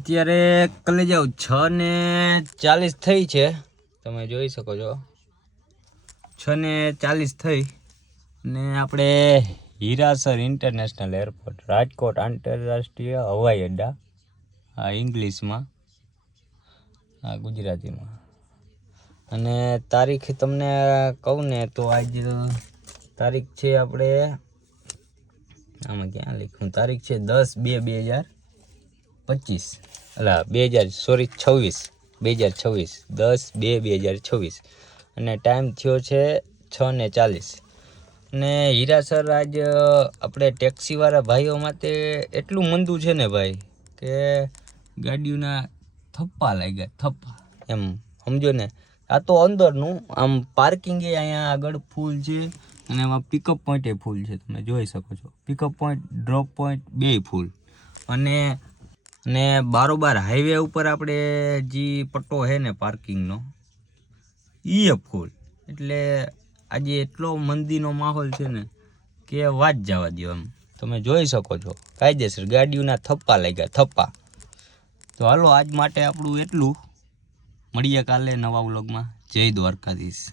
અત્યારે કલે જાવ 6:40 થઈ છે, તમે જોઈ શકો છો 6:40 થઈ ને આપણે હીરાસર ઇન્ટરનેશનલ એરપોર્ટ રાજકોટ આંતરરાષ્ટ્રીય હવાઈ અડ્ડા, આ ઇંગ્લિશમાં, આ ગુજરાતીમાં. અને તારીખ તમને કહું ને તો આજ તારીખ છે આપણે આમાં ક્યાં લખ્યું, તારીખ છે 10/2/2025, અલા 2026 10/2/2026 અને ટાઈમ થયો છે 6:40. ને હીરાસર આજ આપણે ટેક્સીવાળા ભાઈઓ માટે એટલું મંદું છે ને ભાઈ કે ગાડીઓના થપ્પા લાગ્યા, થપ્પા એમ સમજો ને. આ તો અંદરનું, આમ પાર્કિંગ એ અહીંયા આગળ ફૂલ છે અને એમાં પિકઅપ પોઈન્ટ એ ફૂલ છે, તમે જોઈ શકો છો. પિકઅપ પોઈન્ટ, ડ્રોપ પોઈન્ટ બે ફૂલ. અને બારોબાર હાઈવે ઉપર આપણે જે પટ્ટો છે ને પાર્કિંગનો એ ફૂલ. એટલે આજે એટલો મંદીનો માહોલ છે ને કે વાત જવા દો. એમ તમે જોઈ શકો છો કાયદેસર ગાડીઓના થપ્પા લાગ્યા, થપ્પા. તો હાલો આજ માટે આપણું એટલું, મળીએ કાલે નવા વ્લોગમાં. જય દ્વારકાધીશ.